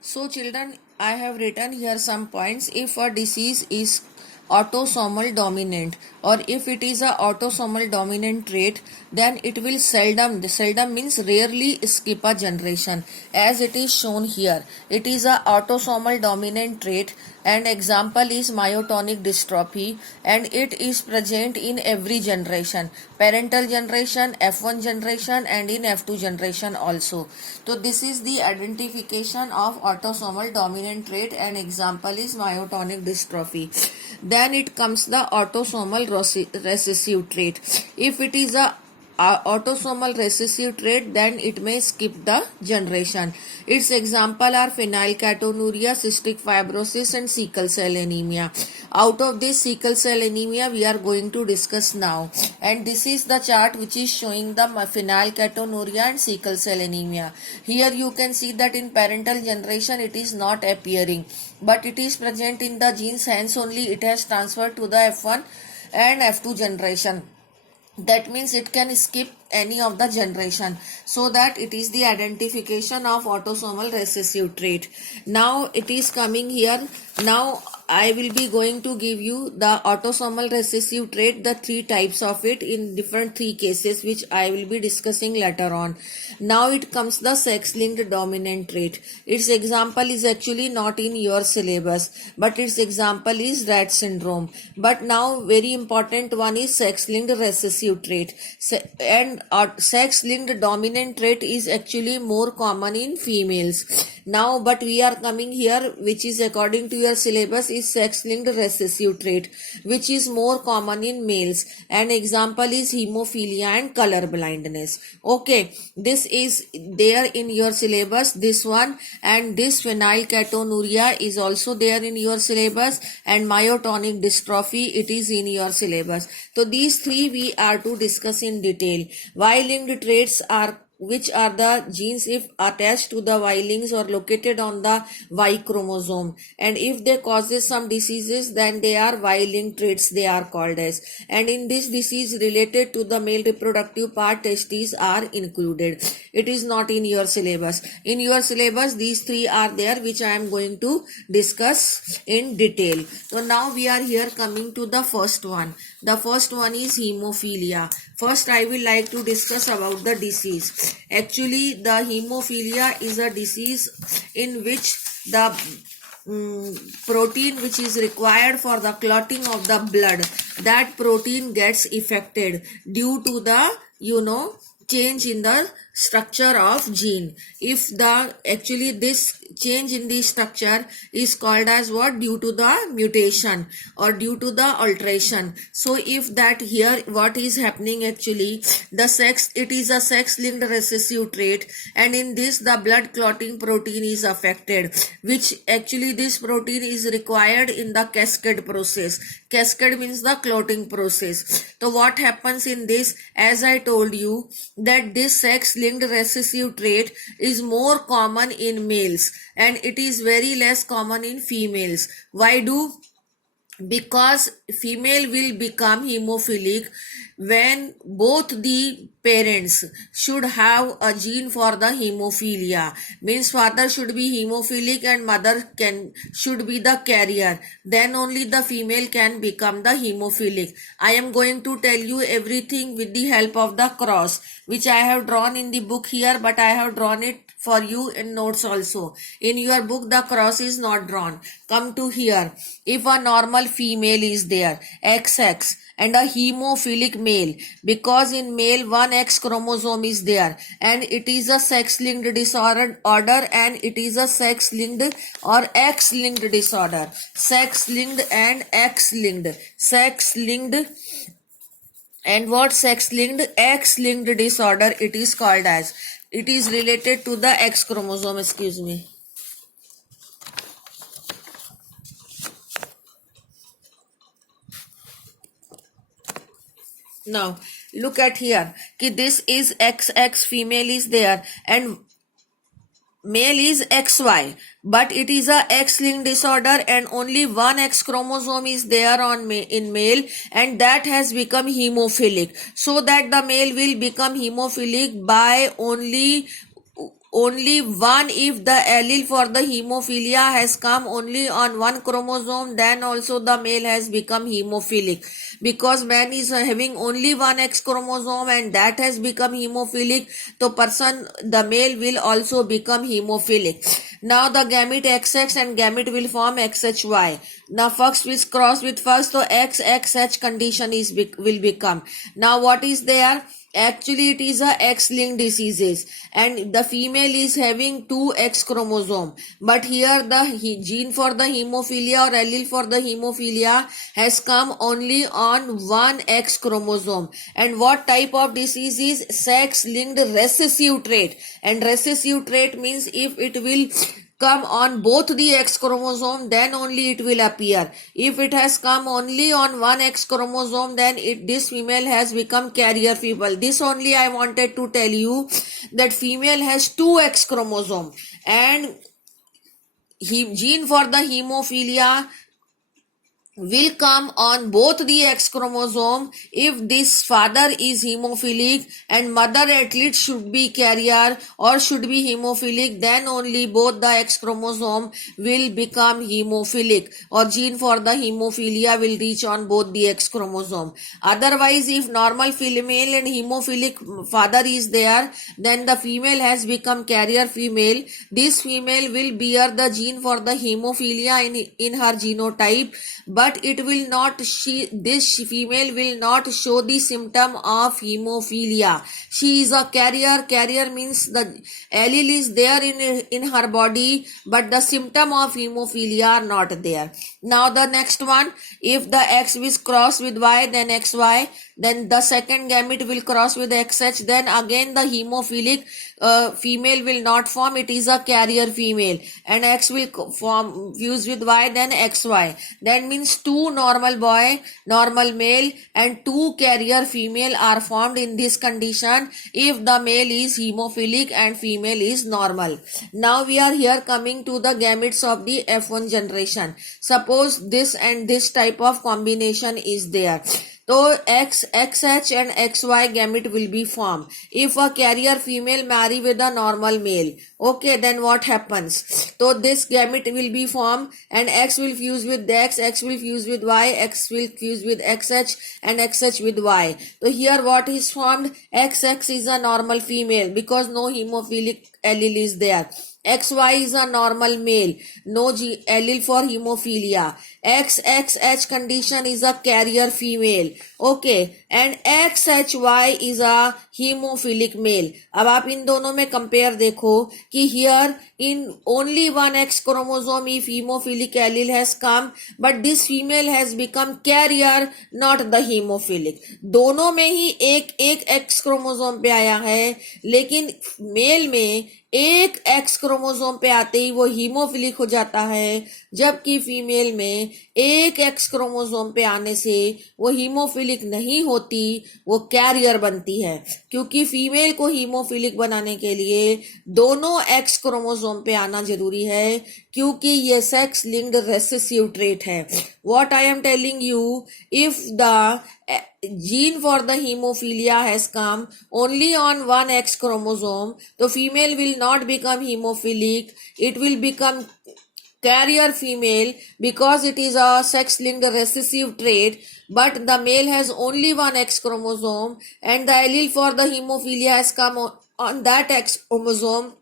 So children, I have written here some points. If a disease is autosomal dominant, or if it is a autosomal dominant trait, then it will seldom means rarely skip a generation, as it is shown here. It is a autosomal dominant trait, and example is myotonic dystrophy, and it is present in every generation, parental generation, F1 generation, and in F2 generation also. So this is the identification of autosomal dominant trait, and example is myotonic dystrophy. Then it comes the autosomal recessive trait. If it is a autosomal recessive trait, then it may skip the generation. Its example are phenylketonuria, cystic fibrosis, and sickle cell anemia. Out of this sickle cell anemia we are going to discuss now, and this is the chart which is showing the phenylketonuria and sickle cell anemia. Here you can see that in parental generation it is not appearing, but it is present in the genes, hence only it has transferred to the F1 and F2 generation. That means it can skip any of the generation, so that it is the identification of autosomal recessive trait. Now it is coming here. Now I will be going to give you the autosomal recessive trait, the three types of it in different three cases, which I will be discussing later on. Now it comes the sex linked dominant trait. Its example is actually not in your syllabus, but its example is Rett syndrome. But now very important one is sex linked recessive trait, and sex linked dominant trait is actually more common in females. Now but we are coming here, which is according to your syllabus is sex linked recessive trait, which is more common in males. An example is hemophilia and color blindness. Okay, this is there in your syllabus, this one, and this phenylketonuria is also there in your syllabus, and myotonic dystrophy, it is in your syllabus. So these three we are to discuss in detail. Y-linked traits are which are the genes if attached to the Y links or located on the Y chromosome, and if they causes some diseases, then they are Y-linked traits, they are called as. And in this disease related to the male reproductive part, testes are included. It is not in your syllabus. In your syllabus these three are there, which I am going to discuss in detail. So now we are here coming to the first one. The first one is hemophilia. First I will like to discuss about the disease. Actually the hemophilia is a disease in which the protein which is required for the clotting of the blood, that protein gets affected due to the change in the structure of gene. If the actually this change in the structure is called as what? Due to the mutation or due to the alteration. So if that here what is happening, actually the sex, it is a sex linked recessive trait, and in this the blood clotting protein is affected, which actually this protein is required in the cascade process. Cascade means the clotting process. So what happens in this, as I told you, that this sex linked recessive trait is more common in males and it is very less common in females. Why do? Because female will become hemophilic when both the parents should have a gene for the hemophilia, means father should be hemophilic and mother should be the carrier, then only the female can become the hemophilic. I am going to tell you everything with the help of the cross, which I have drawn in the book here, but I have drawn it for you in notes also. In your book the cross is not drawn. Come to here. If a normal female is there, XX, and a hemophilic male, because in male one X chromosome is there and it is a sex linked disorder and it is a sex linked or X linked disorder. Sex linked and X linked. Sex linked and what? Sex linked X linked disorder it is called as. It is related to the X chromosome, excuse me. Now look at here, this is XX, female is there and male is XY, but it is a X-linked disorder and only one X chromosome is there in male, and that has become hemophilic. So that the male will become hemophilic by only only one. If the allele for the hemophilia has come only on one chromosome, then also the male has become hemophilic. Because man is having only one X chromosome and that has become hemophilic, so the male will also become hemophilic. Now the gamete XX and gamete will form XHY. Now first is crossed with first, so XXH condition will become. Now what is there? Actually it is a X-linked diseases and the female is having two X chromosome, but here the gene for the hemophilia or allele for the hemophilia has come only on one X chromosome. And what type of disease is? Sex-linked recessive trait. And recessive trait means if it will come on both the X chromosome, then only it will appear. If it has come only on one X chromosome, then this female has become carrier female. This only I wanted to tell you, that female has two X chromosome and gene for the hemophilia will come on both the X chromosome. If this father is hemophilic and mother at least should be carrier or should be hemophilic, then only both the X chromosome will become hemophilic, or gene for the hemophilia will reach on both the X chromosome. Otherwise, if normal female and hemophilic father is there, then the female has become carrier female. This female will bear the gene for the hemophilia in her genotype, but it will not, this female will not show the symptom of hemophilia. She is a carrier. Carrier means the allele is there in her body, but the symptom of hemophilia are not there. Now the next one, if the X is crossed with Y, then XY, then the second gamete will cross with XH, then again the hemophilic female will not form, it is a carrier female, and X will form fuse with Y, then XY. That means two normal boy, normal male and two carrier female are formed in this condition if the male is hemophilic and female is normal. Now we are here coming to the gametes of the F1 generation. Suppose this and this type of combination is there. So XH and XY gamete will be formed. If a carrier female marry with a normal male, okay, then what happens? So this gamete will be formed and X will fuse with X, X will fuse with Y, X will fuse with XH and XH with Y. So here what is formed? XX is a normal female because no hemophilic allele is there. XY is a normal male, no allele for hemophilia. XXH condition is a carrier female, okay, and XHY is a hemophilic male. अब आप इन दोनों में compare देखो कि here in only one X chromosome if hemophilic allele has come, but this female has become carrier, not the hemophilic. दोनों में ही एक एक X chromosome पे आया है, लेकिन मेल में एक X क्रोमोसोम पे आते ही वो हीमोफिलिक हो जाता है, जबकि फीमेल में एक X क्रोमोसोम पे आने से वो हीमोफिलिक नहीं होती, वो कैरियर बनती है. क्योंकि फीमेल को हीमोफिलिक बनाने के लिए दोनों X क्रोमोसोम पे आना जरूरी है, क्योंकि ये सेक्स लिंक्ड रेसेसिव ट्रेट है. What I am telling you, if the gene for the hemophilia has come only on one X chromosome, the female will not become hemophilic, it will become carrier female because it is a sex linked recessive trait, but the male has only one X chromosome and the allele for the hemophilia has come on that X chromosome.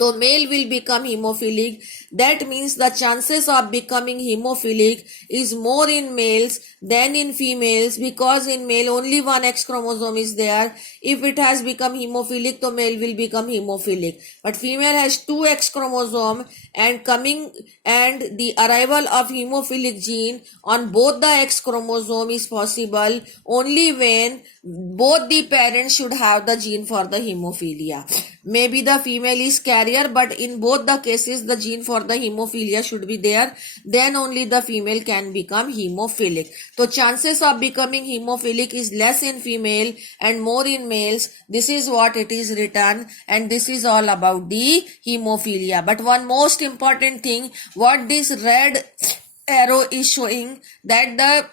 So male will become hemophilic. That means the chances of becoming hemophilic is more in males than in females, because in male only one X chromosome is there. If it has become hemophilic, so male will become hemophilic. But female has two X chromosome and the arrival of hemophilic gene on both the X chromosome is possible only when both the parents should have the gene for the hemophilia. Maybe the female is carrier, but in both the cases the gene for the hemophilia should be there, then only the female can become hemophilic. So chances of becoming hemophilic is less in female and more in males. This is what it is written, and this is all about the hemophilia. But one most important thing, what this red arrow is showing, that the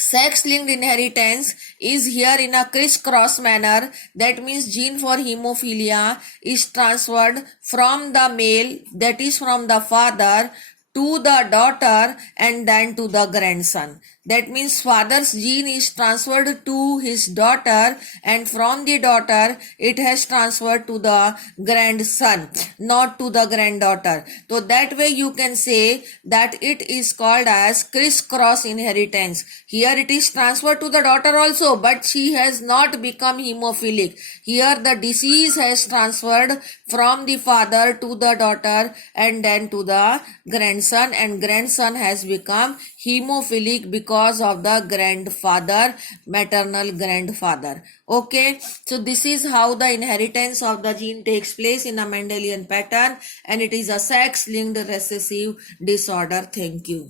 Sex-linked inheritance is here in a crisscross manner. That means gene for hemophilia is transferred from the male, that is from the father, to the daughter and then to the grandson. That means father's gene is transferred to his daughter, and from the daughter it has transferred to the grandson, not to the granddaughter. So that way you can say that it is called as crisscross inheritance. Here it is transferred to the daughter also, but she has not become hemophilic. Here the disease has transferred from the father to the daughter and then to the grandson, and grandson has become hemophilic because of the grandfather, maternal grandfather. Okay, so this is how the inheritance of the gene takes place in a Mendelian pattern, and it is a sex linked recessive disorder. Thank you.